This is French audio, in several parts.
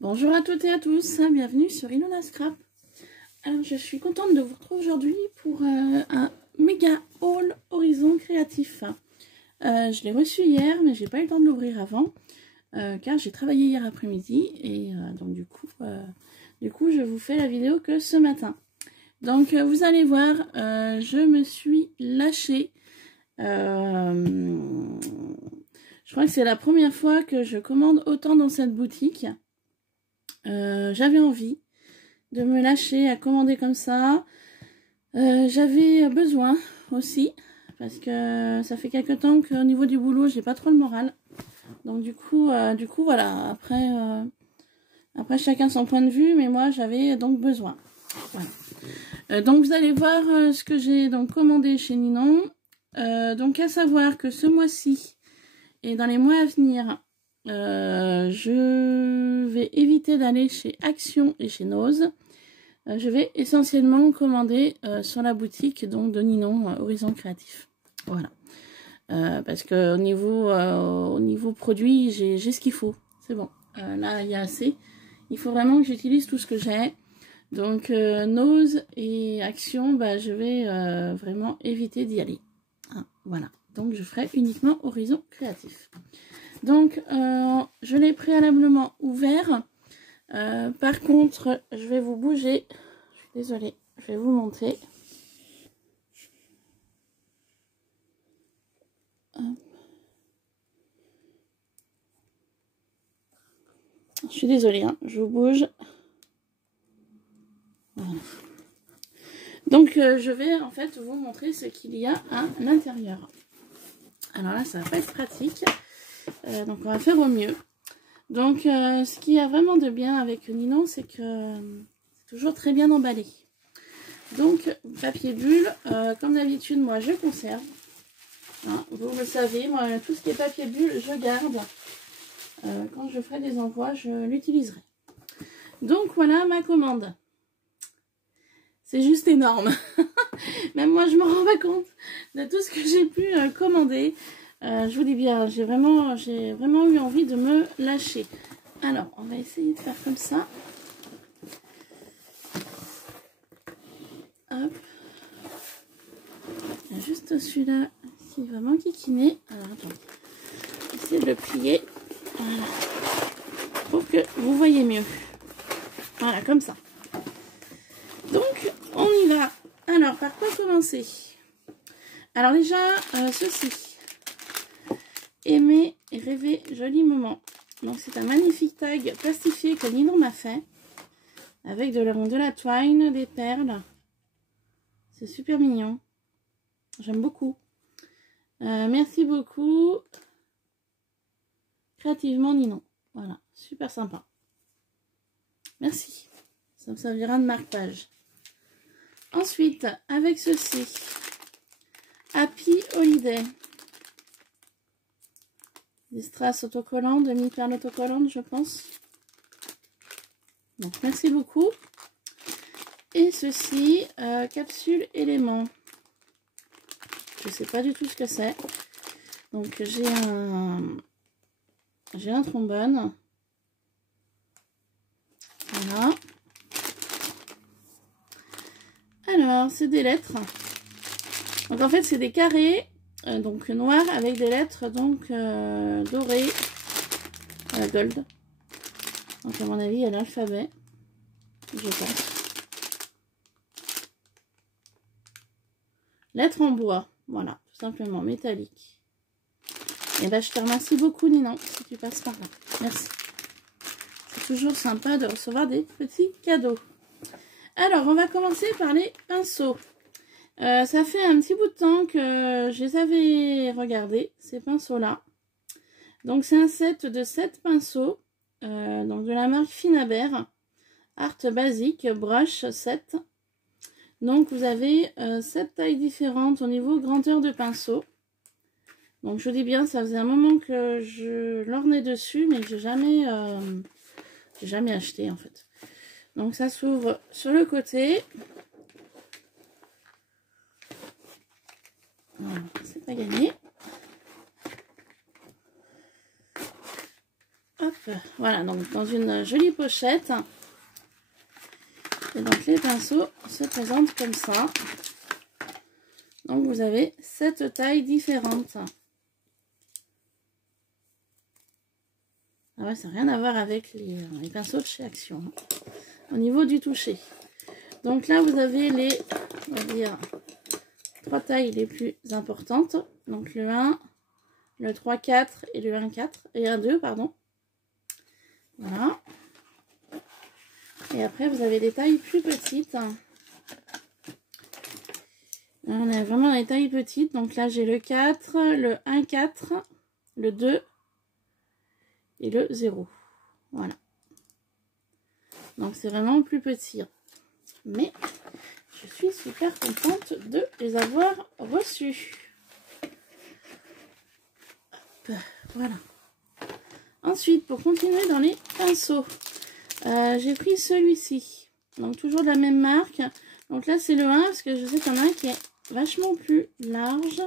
Bonjour à toutes et à tous, bienvenue sur Ilona Scrap. Alors je suis contente de vous retrouver aujourd'hui pour un méga haul Horizon créatif. Je l'ai reçu hier mais j'ai pas eu le temps de l'ouvrir avant car j'ai travaillé hier après-midi et donc du coup je vous fais la vidéo que ce matin. Donc vous allez voir, je me suis lâchée. Je crois que c'est la première fois que je commande autant dans cette boutique. J'avais envie de me lâcher à commander comme ça. J'avais besoin aussi parce que ça fait quelque temps qu'au niveau du boulot j'ai pas trop le moral. Donc du coup voilà, après chacun son point de vue, mais moi j'avais donc besoin. Voilà. Donc vous allez voir ce que j'ai donc commandé chez Ninon. Donc à savoir que ce mois-ci et dans les mois à venir, je vais éviter d'aller chez Action et chez Nose. Je vais essentiellement commander sur la boutique donc de Ninon Horizon Créatif. Voilà. Parce que au niveau produit, j'ai ce qu'il faut. C'est bon. Là, il y a assez. Il faut vraiment que j'utilise tout ce que j'ai. Donc, Nose et Action, bah, je vais vraiment éviter d'y aller. Hein, voilà. Donc, je ferai uniquement Horizon Créatif. Donc, je l'ai préalablement ouvert. Par contre, je vais vous bouger. Je suis désolée, je vais vous montrer. Hop. Je suis désolée, hein, je vous bouge. Voilà. Donc, je vais en fait vous montrer ce qu'il y a à l'intérieur. Alors là, ça va pas être pratique. Donc, on va faire au mieux. Donc, ce qu'il y a vraiment de bien avec Ninon, c'est que c'est toujours très bien emballé. Donc, papier bulle, comme d'habitude, moi, je conserve. Hein, vous le savez, moi, tout ce qui est papier bulle, je garde. Quand je ferai des envois, je l'utiliserai. Donc, voilà ma commande. C'est juste énorme. Même moi, je me rends pas compte de tout ce que j'ai pu commander. Je vous dis bien, j'ai vraiment eu envie de me lâcher. Alors, on va essayer de faire comme ça. Hop. Il y a juste celui-là qui va m'enquiquiner. Alors, attendez. Essayez de le plier. Voilà. Pour que vous voyez mieux. Voilà, comme ça. Donc, on y va. Alors, par quoi commencer? Alors déjà, ceci. Aimer et rêver, joli moment. Donc, c'est un magnifique tag plastifié que Ninon m'a fait. Avec de la twine, des perles. C'est super mignon. J'aime beaucoup. Merci beaucoup. Créativement Ninon. Voilà, super sympa. Merci. Ça me servira de marque-page. Ensuite, avec ceci. Happy Holiday. Des strass autocollants, demi-perles autocollantes, je pense. Donc, merci beaucoup. Et ceci, capsule éléments. Je ne sais pas du tout ce que c'est. Donc, j'ai un trombone. Voilà. Alors, c'est des lettres. Donc, en fait, c'est des carrés, donc noirs, avec des lettres, donc dorées, gold. Donc, à mon avis, il y a l'alphabet, je pense. Lettres en bois, voilà, tout simplement, métallique. Et ben, je te remercie beaucoup, Ninon, si tu passes par là. Merci. C'est toujours sympa de recevoir des petits cadeaux. Alors, on va commencer par les pinceaux. Ça fait un petit bout de temps que je les avais regardés, ces pinceaux-là. Donc, c'est un set de 7 pinceaux, donc de la marque Finabert, Art Basique, Brush 7. Donc, vous avez 7 tailles différentes au niveau grandeur de pinceau. Donc, je vous dis bien, ça faisait un moment que je l'ornais dessus, mais que j'ai jamais acheté, en fait. Donc, ça s'ouvre sur le côté. Voilà, c'est pas gagné. Hop, voilà, donc dans une jolie pochette. Et donc les pinceaux se présentent comme ça. Donc vous avez 7 tailles différentes. Ah ouais, ça n'a rien à voir avec les pinceaux de chez Action. Au niveau du toucher. Donc là vous avez les, on va dire, 3 tailles les plus importantes. Donc le 1, le 3, 4 et le 1, 4. Et 1, 2, pardon. Voilà. Et après, vous avez des tailles plus petites. Là, on est vraiment dans les tailles petites. Donc là, j'ai le 4, le 1, 4, le 2 et le 0. Voilà. Donc, c'est vraiment plus petit. Mais, je suis super contente de les avoir reçus. Hop, voilà. Ensuite, pour continuer dans les pinceaux, j'ai pris celui-ci. Donc, toujours de la même marque. Donc là, c'est le 1, parce que je sais qu'il y en a un qui est vachement plus large.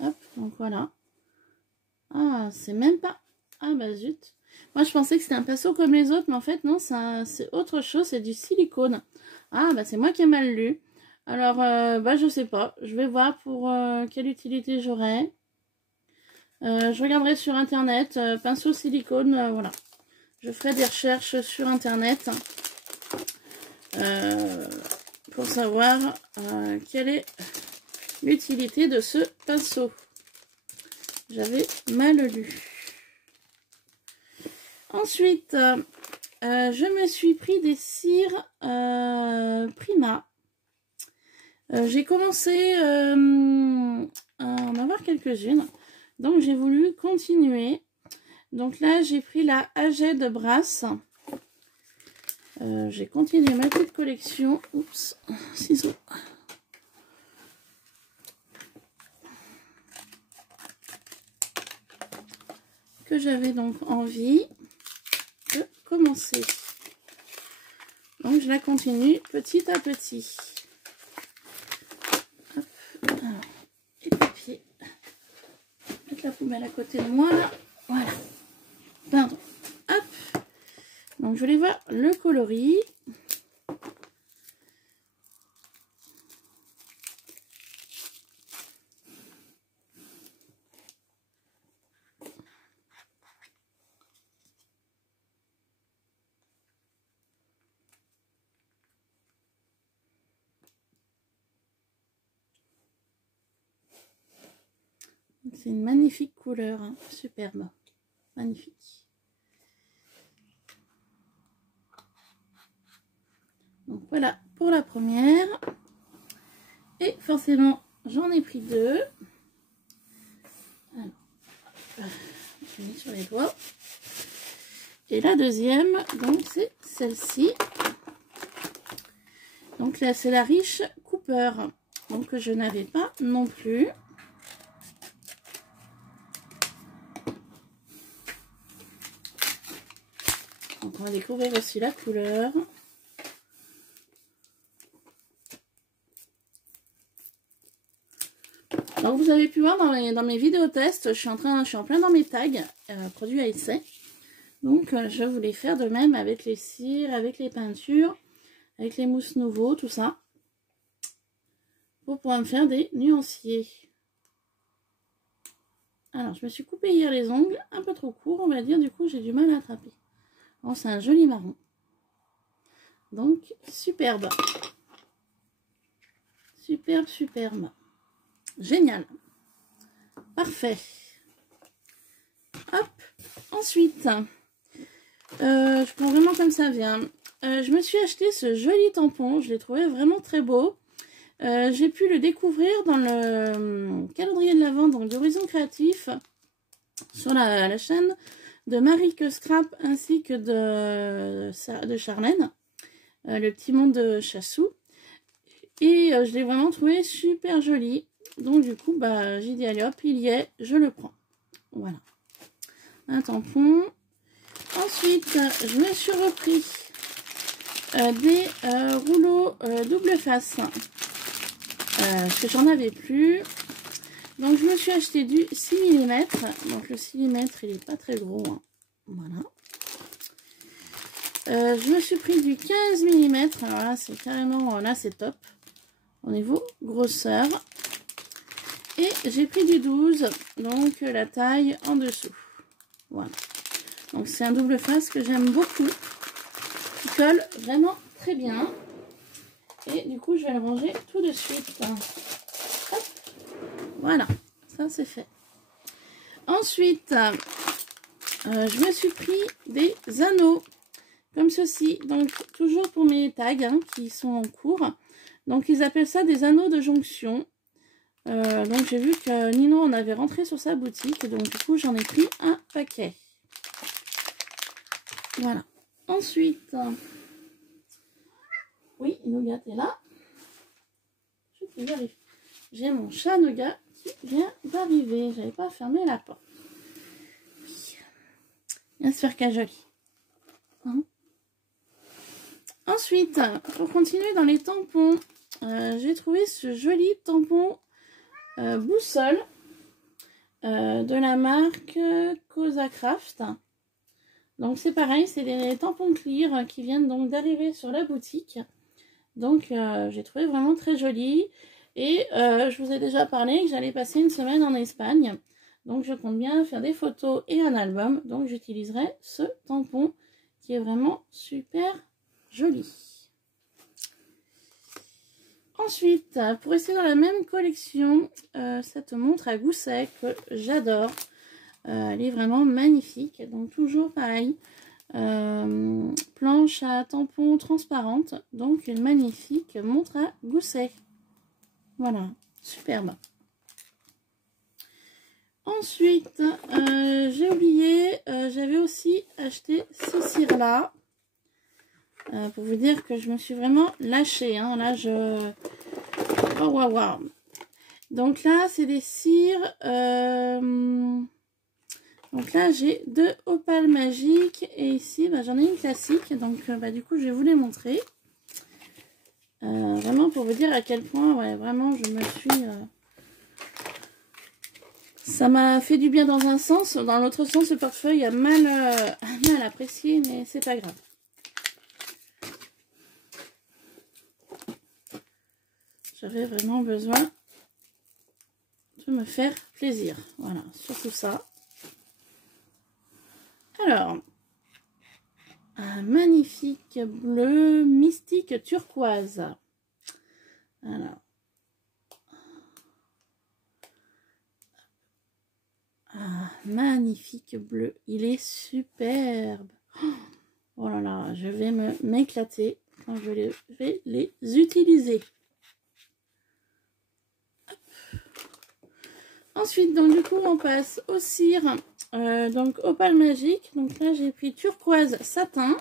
Hop, donc voilà. Ah, c'est même pas... Ah bah zut. Moi, je pensais que c'était un pinceau comme les autres, mais en fait, non, c'est autre chose, c'est du silicone. Ah, bah c'est moi qui ai mal lu. Alors, bah je sais pas. Je vais voir pour quelle utilité j'aurai. Je regarderai sur internet, pinceau silicone, voilà. Je ferai des recherches sur internet pour savoir quelle est l'utilité de ce pinceau. J'avais mal lu. Ensuite, je me suis pris des cires Prima. J'ai commencé à en avoir quelques-unes. Donc, j'ai voulu continuer. Donc là, j'ai pris la AG de Brass. J'ai continué ma petite collection. Oups, ciseaux. Que j'avais donc envie de commencer. Donc, je la continue petit à petit. Hop, alors, les papiers. Mettre la poubelle à côté de moi, là. Voilà. Pardon. Hop. Donc, je voulais voir le coloris. C'est une magnifique couleur, hein. Superbe. Magnifique. Donc voilà pour la première. Et forcément, j'en ai pris 2. Alors, je mets sur les doigts. Et la deuxième, donc c'est celle-ci. Donc là, c'est la Riche Cooper. Donc que je n'avais pas non plus. Donc on va découvrir aussi la couleur. Donc vous avez pu voir dans mes vidéos tests, je suis en plein dans mes tags produits à essai. Donc je voulais faire de même avec les cires, avec les peintures, avec les mousses nouveaux, tout ça. Pour pouvoir me faire des nuanciers. Alors je me suis coupé hier les ongles, un peu trop courts on va dire, du coup j'ai du mal à attraper. Bon, c'est un joli marron. Donc superbe. Superbe, superbe. Génial. Parfait. Hop. Ensuite, je prends vraiment comme ça vient. Je me suis acheté ce joli tampon. Je l'ai trouvé vraiment très beau. J'ai pu le découvrir dans le calendrier de l'Avent d'Horizon Créatif sur la chaîne de Marie Que Scrap ainsi que de Charlène, le petit monde de Chassou. Et je l'ai vraiment trouvé super joli. Donc du coup, bah, j'ai dit allez hop, il y est, je le prends. Voilà. Un tampon. Ensuite, je me suis repris des rouleaux double face. Parce que j'en avais plus. Donc je me suis acheté du 6 mm. Donc le 6 mm il est pas très gros. Hein. Voilà. Je me suis pris du 15 mm. Alors là c'est carrément, là c'est top. Au niveau grosseur. Et j'ai pris du 12. Donc la taille en dessous. Voilà. Donc c'est un double face que j'aime beaucoup. Qui colle vraiment très bien. Et du coup je vais le ranger tout de suite. Hop. Voilà, ça c'est fait. Ensuite, je me suis pris des anneaux comme ceci. Donc toujours pour mes tags hein, qui sont en cours. Donc ils appellent ça des anneaux de jonction. Donc j'ai vu que Nino en avait rentré sur sa boutique. Donc du coup j'en ai pris un paquet. Voilà. Ensuite, oui, Nougat est là. Je vais y j'ai mon chat Nougat qui vient d'arriver. J'avais pas fermé la porte. Oui. Viens se faire cajoler. Hein. Ensuite, pour continuer dans les tampons, j'ai trouvé ce joli tampon boussole de la marque Cosa Craft. Donc c'est pareil, c'est des tampons clear qui viennent donc d'arriver sur la boutique. Donc j'ai trouvé vraiment très joli. Et je vous ai déjà parlé que j'allais passer une semaine en Espagne. Donc je compte bien faire des photos et un album. Donc j'utiliserai ce tampon qui est vraiment super joli. Ensuite, pour rester dans la même collection, cette montre à gousset que j'adore. Elle est vraiment magnifique. Donc toujours pareil. Planche à tampon transparente. Donc une magnifique montre à gousset. Voilà, superbe. Ensuite, j'ai oublié, j'avais aussi acheté ces cires-là. Pour vous dire que je me suis vraiment lâchée. Hein. Là, oh, waouh, waouh. Donc là, c'est des cires. Donc là, j'ai 2 opales magiques. Et ici, bah, j'en ai une classique. Donc, bah, du coup, je vais vous les montrer. Vraiment pour vous dire à quel point, ouais, vraiment, je me suis... Ça m'a fait du bien dans un sens. Dans l'autre sens, le portefeuille a mal apprécié, mais c'est pas grave. J'avais vraiment besoin de me faire plaisir. Voilà, surtout ça. Alors, un magnifique bleu mystique turquoise. Alors. Ah, magnifique bleu. Il est superbe. Oh là là, je vais m'éclater quand je vais les utiliser. Hop. Ensuite, donc du coup, on passe aux cires. Donc, opale magique. Donc là, j'ai pris turquoise satin.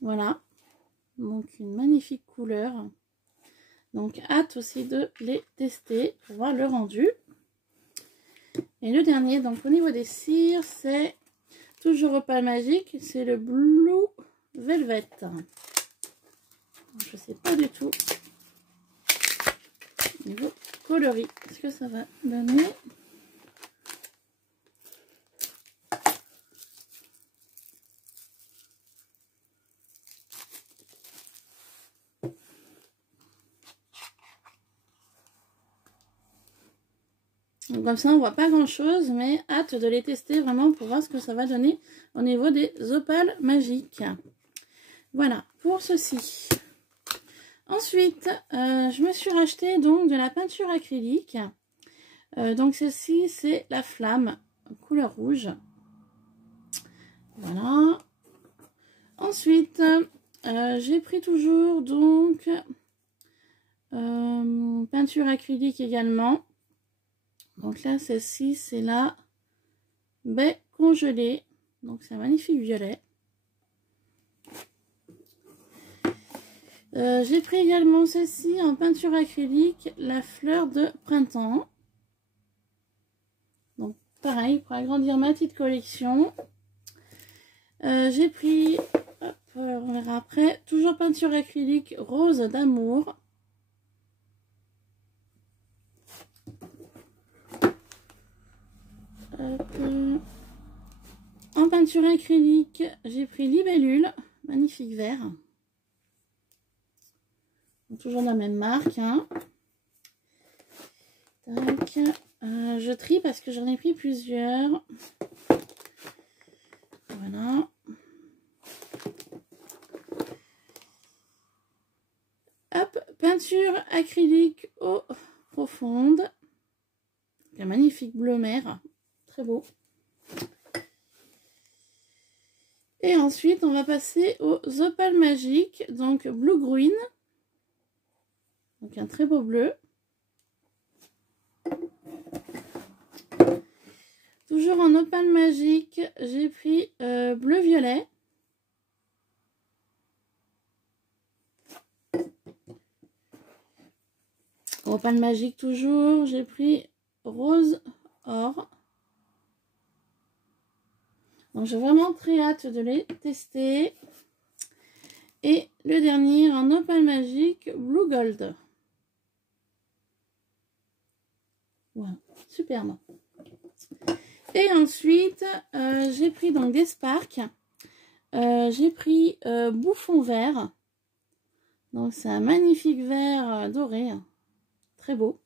Voilà, donc une magnifique couleur. Donc hâte aussi de les tester pour voir le rendu. Et le dernier, donc au niveau des cires, c'est toujours opale magique, c'est le Blue Velvet. Je sais pas du tout au niveau coloris ce que ça va donner. Donc comme ça on voit pas grand chose, mais hâte de les tester vraiment pour voir ce que ça va donner au niveau des opales magiques. Voilà pour ceci. Ensuite je me suis racheté donc de la peinture acrylique. Donc ceci c'est la flamme couleur rouge. Voilà. Ensuite j'ai pris toujours donc peinture acrylique également. Donc là, celle-ci, c'est la baie congelée. Donc c'est un magnifique violet. J'ai pris également celle-ci en peinture acrylique, la fleur de printemps. Donc pareil, pour agrandir ma petite collection. J'ai pris, hop, on verra après, toujours peinture acrylique rose d'amour. En peinture acrylique, j'ai pris Libellule, magnifique vert. Toujours la même marque. Hein. Tac. Je trie parce que j'en ai pris plusieurs. Voilà. Hop, peinture acrylique eau profonde. Un magnifique bleu mer. Très beau. Et ensuite, on va passer aux opales magiques. Donc, Blue Green. Donc, un très beau bleu. Toujours en opale magique, j'ai pris bleu-violet. Opale magique toujours, j'ai pris rose-or. Donc j'ai vraiment très hâte de les tester. Et le dernier en opale magique, Blue Gold. Voilà, superbe. Et ensuite, j'ai pris donc des Sparks. J'ai pris Bouffon vert. Donc c'est un magnifique vert doré. Très beau.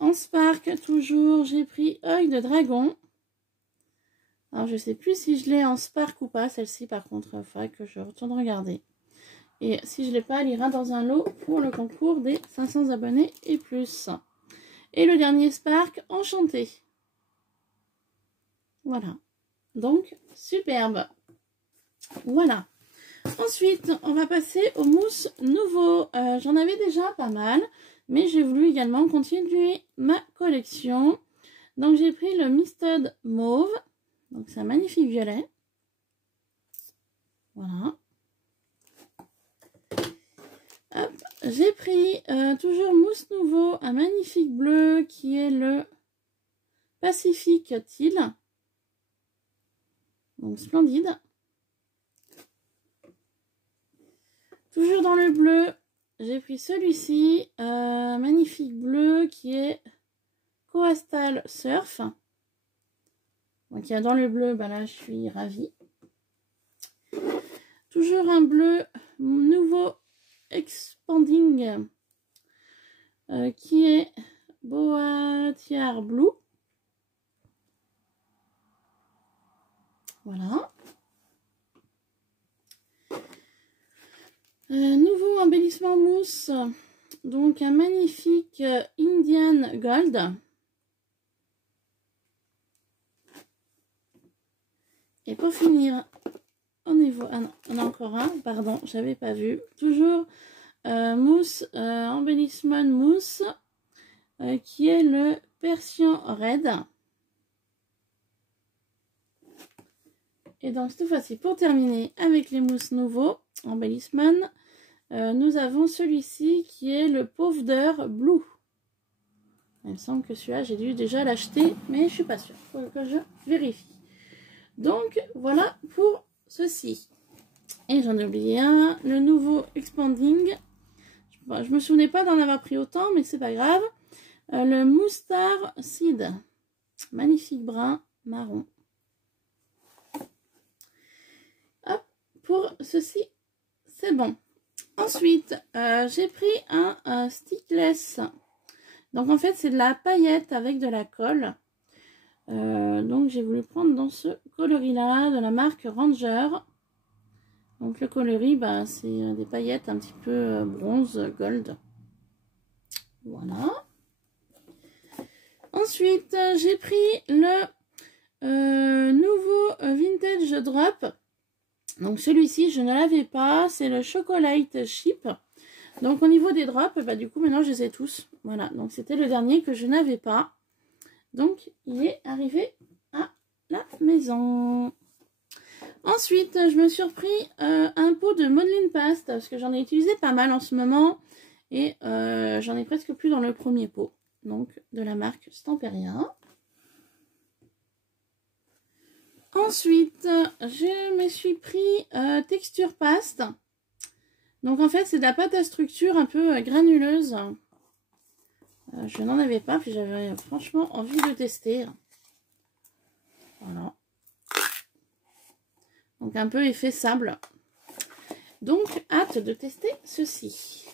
En Spark, toujours, j'ai pris Œil de Dragon. Alors je sais plus si je l'ai en Spark ou pas. Celle-ci par contre, il faudrait que je retourne regarder. Et si je ne l'ai pas, elle ira dans un lot pour le concours des 500 abonnés et plus. Et le dernier Spark, Enchanté. Voilà. Donc, superbe. Voilà. Ensuite, on va passer aux mousses nouveaux. J'en avais déjà pas mal, mais j'ai voulu également continuer ma collection. Donc, j'ai pris le Misted Mauve. Donc, c'est un magnifique violet. Voilà. J'ai pris toujours mousse nouveau, un magnifique bleu qui est le Pacific Teal. Donc splendide. Toujours dans le bleu, j'ai pris celui-ci, magnifique bleu qui est Coastal Surf. Donc il y a dans le bleu, ben là je suis ravie. Toujours un bleu nouveau Expanding qui est Boatier Blue. Voilà. Nouveau embellissement mousse. Donc un magnifique Indian Gold. Et pour finir, on a encore un, pardon, j'avais pas vu. Toujours mousse, embellissement mousse, qui est le Persian Red. Et donc cette fois-ci, pour terminer avec les mousses nouveaux, embellissement, nous avons celui-ci qui est le Powder Blue. Il me semble que celui-là, j'ai dû déjà l'acheter, mais je suis pas sûre. Il faut que je vérifie. Donc voilà pour ceci. Et j'en ai oublié un, le nouveau Expanding. Je me souvenais pas d'en avoir pris autant, mais c'est pas grave. Le Moustache Seed. Magnifique brun marron. Hop, pour ceci, c'est bon. Ensuite, j'ai pris un stickless. Donc en fait, c'est de la paillette avec de la colle. Donc j'ai voulu prendre dans ce coloris-là de la marque Ranger. Donc le coloris, bah, c'est des paillettes un petit peu bronze, gold. Voilà. Ensuite, j'ai pris le nouveau Vintage Drop. Donc celui-ci, je ne l'avais pas. C'est le Chocolate Chip. Donc au niveau des drops, bah, du coup maintenant je les ai tous. Voilà, donc c'était le dernier que je n'avais pas. Donc il est arrivé à la maison. Ensuite, je me suis repris un pot de modeling paste parce que j'en ai utilisé pas mal en ce moment. Et j'en ai presque plus dans le premier pot. Donc de la marque Stamperia. Ensuite, je me suis pris texture paste. Donc en fait, c'est de la pâte à structure un peu granuleuse. Je n'en avais pas, puis j'avais franchement envie de tester. Voilà. Donc un peu effet sable. Donc hâte de tester ceci.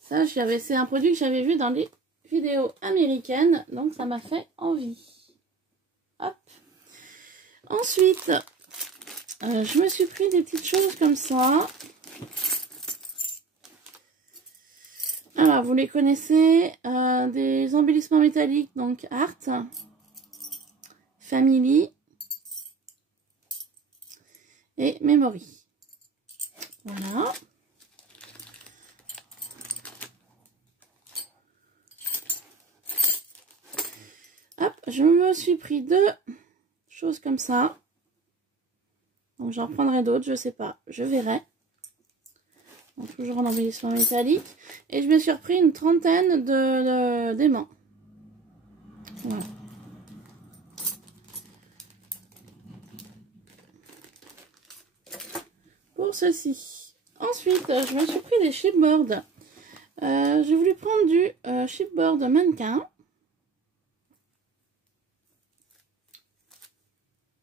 Ça, c'est un produit que j'avais vu dans les vidéos américaines. Donc ça m'a fait envie. Hop. Ensuite, je me suis pris des petites choses comme ça. Alors, vous les connaissez, des embellissements métalliques, donc Art, Family et Memory. Voilà. Hop, je me suis pris 2 choses comme ça. Donc j'en reprendrai d'autres, je sais pas, je verrai. Donc, toujours en embellissement métallique. Et je me suis repris une trentaine d'aimants. Voilà. Pour ceci. Ensuite, je me suis pris des chipboards. J'ai voulu prendre du chipboard mannequin.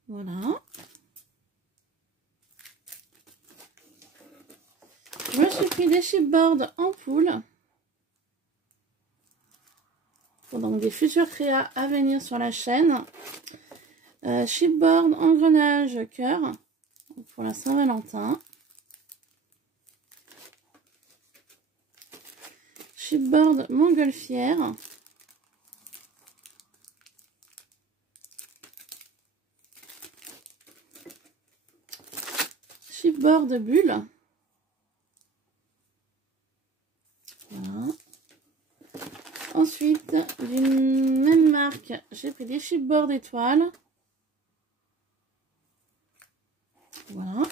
Voilà. Je me suis pris des chipboards en poule. Donc des futurs créas à venir sur la chaîne. Chipboard engrenage cœur pour la Saint-Valentin. Chipboard montgolfière. Chipboard bulle. Voilà. Ensuite, d'une même marque, j'ai pris des chipboards étoiles. Voilà.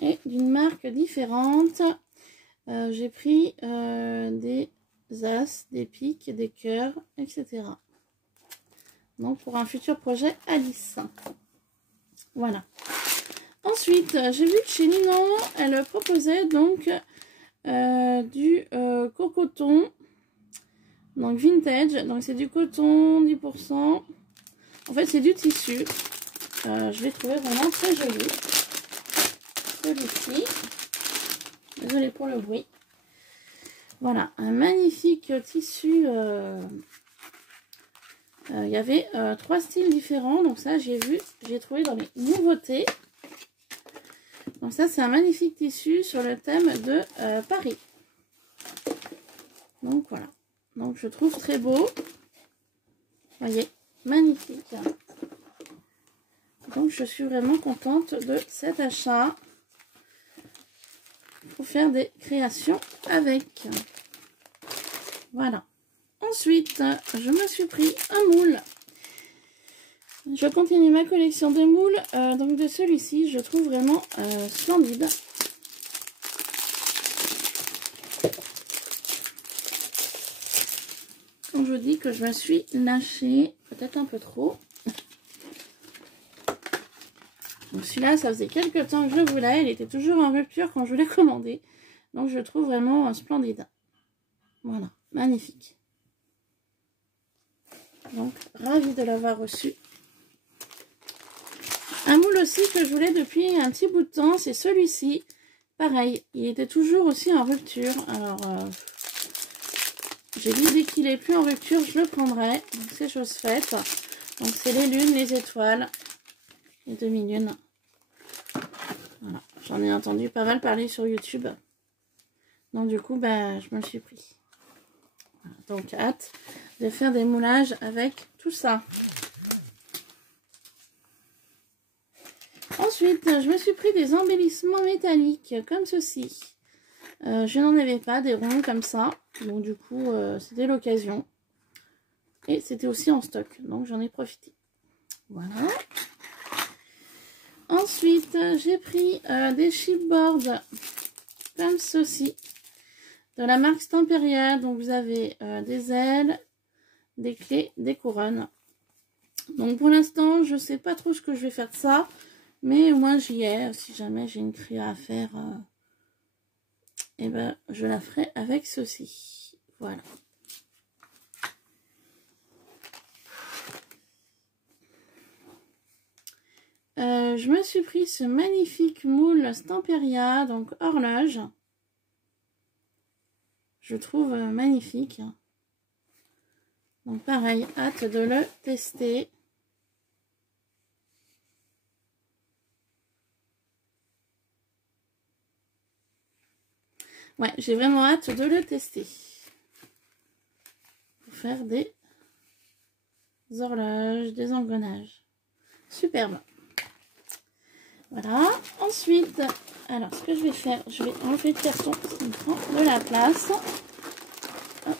Et d'une marque différente, j'ai pris des as, des pics, des cœurs, etc. Donc pour un futur projet Alice. Voilà. Ensuite, j'ai vu que chez Ninon, elle proposait donc du cocoton. Donc vintage, donc c'est du coton 10%. En fait c'est du tissu. Je l'ai trouvé vraiment très joli. Celui-ci. Désolée pour le bruit. Voilà, un magnifique tissu. Il y avait 3 styles différents. Donc ça j'ai trouvé dans les nouveautés. Donc ça c'est un magnifique tissu sur le thème de Paris. Donc voilà. Donc je trouve très beau. Voyez, magnifique. Donc je suis vraiment contente de cet achat pour faire des créations avec. Voilà. Ensuite, je me suis pris un moule. Je continue ma collection de moules. Donc de celui-ci, je trouve vraiment splendide. Je vous dis que je me suis lâchée, peut-être un peu trop. Donc celui-là, ça faisait quelques temps que je le voulais. Il était toujours en rupture quand je l'ai commandé. Donc je le trouve vraiment splendide. Voilà, magnifique. Donc ravie de l'avoir reçu. Un moule aussi que je voulais depuis un petit bout de temps, c'est celui-ci. Pareil, il était toujours aussi en rupture. Alors... j'ai dit dès qu'il est plus en rupture, je le prendrai. Donc c'est chose faite. Donc c'est les lunes, les étoiles, les demi-lunes. Voilà. J'en ai entendu pas mal parler sur YouTube. Donc du coup, bah, je me le suis pris. Voilà. Donc hâte de faire des moulages avec tout ça. Ensuite, je me suis pris des embellissements métalliques comme ceci. Je n'en avais pas des ronds comme ça. Donc du coup, c'était l'occasion. Et c'était aussi en stock. Donc j'en ai profité. Voilà. Ensuite, j'ai pris des chipboards comme ceci. De la marque Stamperia. Donc vous avez des ailes, des clés, des couronnes. Donc pour l'instant, je sais pas trop ce que je vais faire de ça. Mais au moins j'y ai. Si jamais j'ai une créa à faire, et ben je la ferai avec ceci. Voilà. Je me suis pris ce magnifique moule Stamperia, donc horloge. Je trouve magnifique. Donc pareil, hâte de le tester. Ouais, j'ai vraiment hâte de le tester. Pour faire des horloges, des engrenages. Superbe. Voilà. Ensuite, alors ce que je vais faire, je vais enlever le carton qui prend de la place. Hop.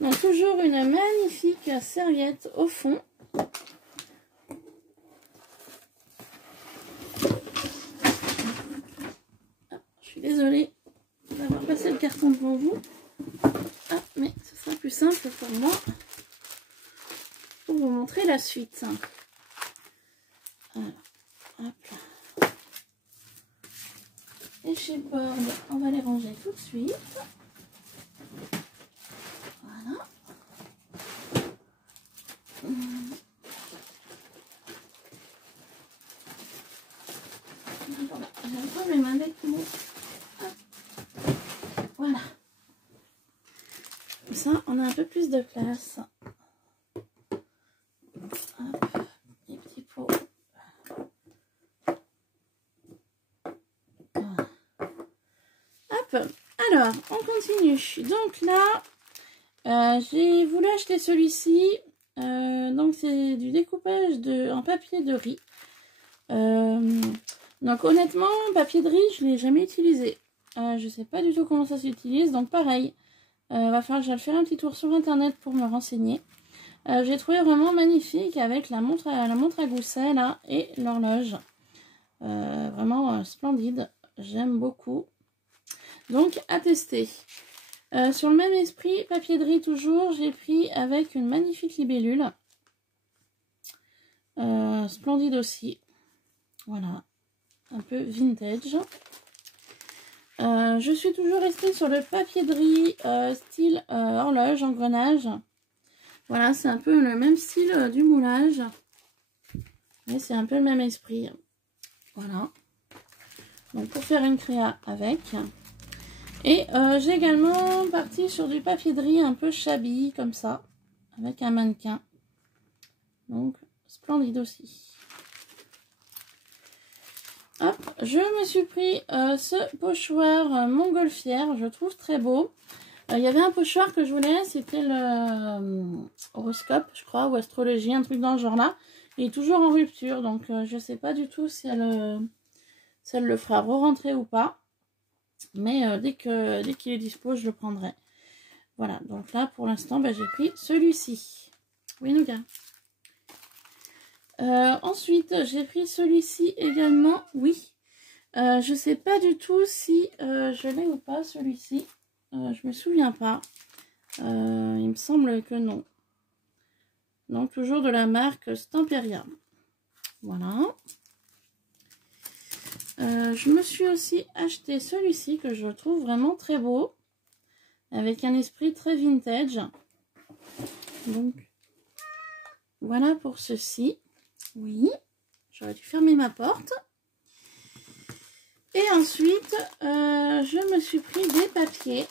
Donc toujours une magnifique serviette au fond. Hop, je suis désolée d'avoir passé le carton devant vous. Ah, mais ce sera plus simple pour moi pour vous montrer la suite. Alors, hop là. Les chipboards, on va les ranger tout de suite. Voilà. J'ai un problème avec mon... Voilà. Comme ça, on a un peu plus de place. Hop, les petits pots. Voilà. Hop, alors, on continue. Donc là, j'ai voulu acheter celui-ci. Donc c'est du découpage en papier de riz. Donc honnêtement, papier de riz, je ne l'ai jamais utilisé. Je sais pas du tout comment ça s'utilise. Donc pareil, va falloir que j'aille faire un petit tour sur internet pour me renseigner. J'ai trouvé vraiment magnifique avec la montre à gousset là et l'horloge. Vraiment splendide. J'aime beaucoup. Donc à tester. Sur le même esprit, papier de riz toujours, j'ai pris avec une magnifique libellule. Splendide aussi. Voilà. Un peu vintage. Je suis toujours restée sur le papier de riz style horloge, engrenage. Voilà, c'est un peu le même style du moulage. Mais c'est un peu le même esprit. Voilà. Donc pour faire une créa avec. Et j'ai également parti sur du papier de riz un peu shabby comme ça. Avec un mannequin. Donc splendide aussi. Hop, je me suis pris ce pochoir montgolfière, je trouve très beau. Il y avait un pochoir que je voulais, c'était le horoscope, je crois, ou astrologie, un truc dans ce genre-là. Il est toujours en rupture, donc je sais pas du tout si elle le fera re-rentrer ou pas. Mais dès qu'il est dispo, je le prendrai. Voilà, donc là, pour l'instant, j'ai pris celui-ci. Oui, Nougat. Ensuite, j'ai pris celui-ci également. Oui. Je sais pas du tout si je l'ai ou pas, celui-ci. Je me souviens pas. Il me semble que non. Donc, toujours de la marque Stamperia. Voilà. Je me suis aussi acheté celui-ci que je trouve vraiment très beau. Avec un esprit très vintage. Donc, voilà pour ceci. Oui, j'aurais dû fermer ma porte. Et ensuite, je me suis pris des papiers.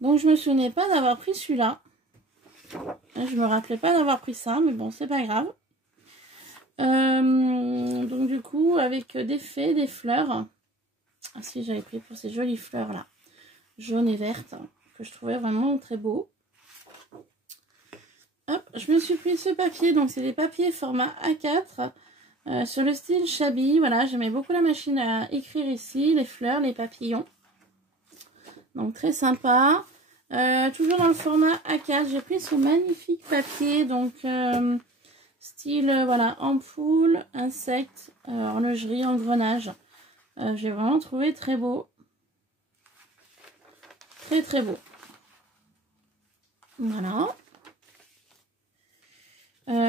Donc, je me souvenais pas d'avoir pris celui-là. Je me rappelais pas d'avoir pris ça, mais bon, c'est pas grave. Donc, du coup, avec des fées, des fleurs. Ah si, j'avais pris pour ces jolies fleurs là, jaunes et vertes, que je trouvais vraiment très beau. je me suis pris ce papier. Donc, c'est des papiers format A4 sur le style Shabby. Voilà, j'aimais beaucoup la machine à écrire ici. Les fleurs, les papillons. Donc, très sympa. Toujours dans le format A4, j'ai pris ce magnifique papier. Donc, style, voilà, ampoule, insectes, horlogerie, engrenage. J'ai vraiment trouvé très beau. Très, très beau. Voilà.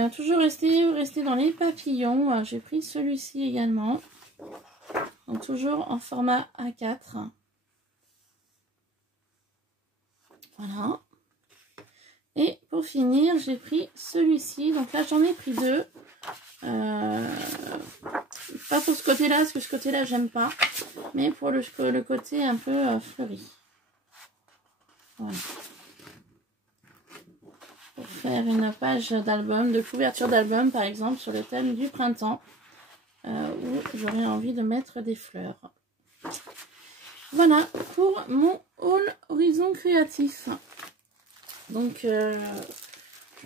Toujours rester dans les papillons. J'ai pris celui-ci également. Donc toujours en format A4. Voilà. Et pour finir, j'ai pris celui-ci. Donc là, j'en ai pris deux. Pas pour ce côté-là, parce que ce côté-là, j'aime pas. Mais pour le côté un peu fleuri. Voilà. Pour faire une page d'album, de couverture d'album par exemple sur le thème du printemps où j'aurais envie de mettre des fleurs. Voilà pour mon haul Horizon Créatif. Donc je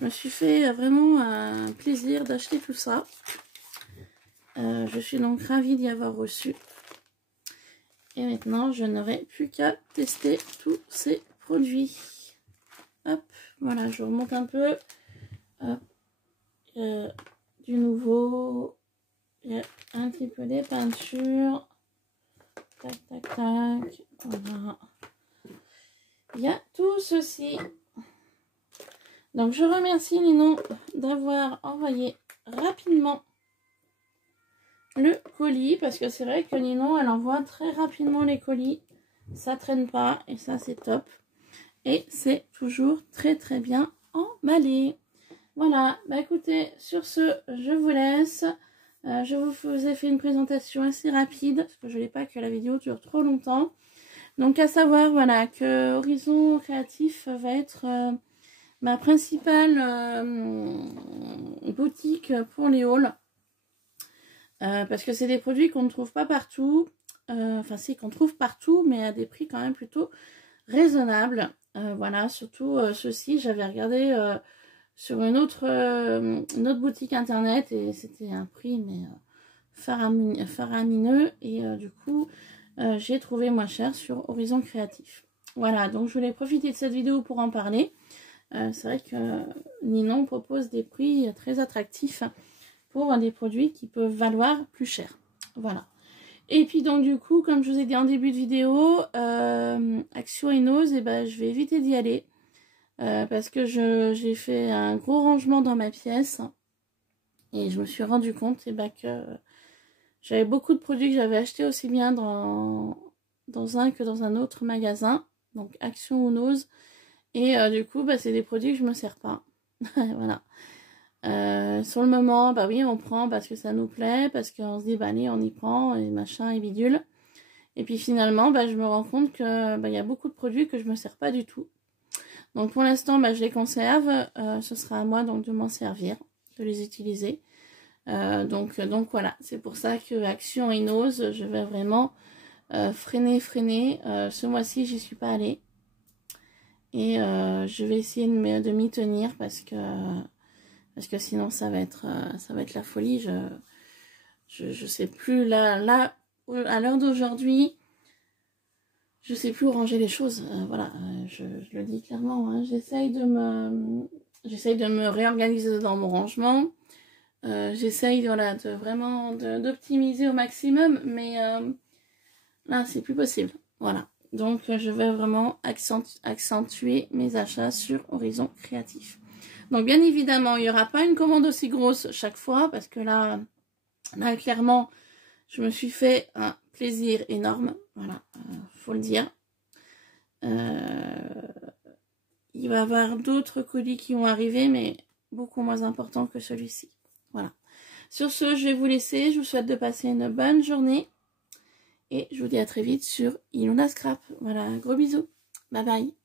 me suis fait vraiment un plaisir d'acheter tout ça. Je suis donc ravie d'y avoir reçu. Et maintenant je n'aurai plus qu'à tester tous ces produits. Hop, voilà, je remonte un peu. Hop, du nouveau. Il y a un petit peu des peintures. Tac, tac, tac. Voilà. Il y a tout ceci. Donc, je remercie Ninon d'avoir envoyé rapidement le colis. Parce que c'est vrai que Ninon, elle envoie très rapidement les colis. Ça traîne pas et ça, c'est top. Et c'est toujours très très bien emballé. Voilà, bah écoutez, sur ce, je vous laisse. Je vous ai fait une présentation assez rapide, parce que je ne voulais pas que la vidéo dure trop longtemps. Donc à savoir, voilà, que Horizon Créatif va être ma principale boutique pour les hauls. Parce que c'est des produits qu'on ne trouve pas partout. Enfin si, qu'on trouve partout, mais à des prix quand même plutôt raisonnables. Voilà, surtout ceci, j'avais regardé sur une autre boutique internet et c'était un prix mais faramineux et du coup j'ai trouvé moins cher sur Horizon Créatif. Voilà, donc je voulais profiter de cette vidéo pour en parler. C'est vrai que Ninon propose des prix très attractifs pour des produits qui peuvent valoir plus cher. Voilà. Et puis donc du coup, comme je vous ai dit en début de vidéo, Action et Nose, et ben, je vais éviter d'y aller. Parce que j'ai fait un gros rangement dans ma pièce. Et je me suis rendu compte et ben, que j'avais beaucoup de produits que j'avais achetés aussi bien dans un que dans un autre magasin. Donc Action ou Nose. Et du coup, bah, c'est des produits que je me sers pas. Voilà. Sur le moment, bah oui, on prend parce que ça nous plaît, parce qu'on se dit, bah allez, on y prend, et machin, et bidule. Et puis finalement, bah, je me rends compte que bah, y a beaucoup de produits que je me sers pas du tout. Donc pour l'instant, bah, je les conserve. Ce sera à moi donc de m'en servir, de les utiliser. Donc voilà, c'est pour ça que Action et Nose, je vais vraiment freiner. Ce mois-ci, j'y suis pas allée. Et je vais essayer de m'y tenir parce que sinon ça va être la folie. Je sais plus là à l'heure d'aujourd'hui, je sais plus où ranger les choses. Voilà, je le dis clairement, hein, j'essaye de me réorganiser dans mon rangement. J'essaye voilà, vraiment d'optimiser au maximum, mais là c'est plus possible. Voilà. Donc je vais vraiment accentuer mes achats sur Horizon Créatif. Donc bien évidemment, il n'y aura pas une commande aussi grosse chaque fois, parce que là clairement, je me suis fait un plaisir énorme. Voilà, faut le dire. Il va y avoir d'autres colis qui vont arriver, mais beaucoup moins importants que celui-ci. Voilà. Sur ce, je vais vous laisser. Je vous souhaite de passer une bonne journée. Et je vous dis à très vite sur Ilona Scrap. Voilà, gros bisous. Bye bye.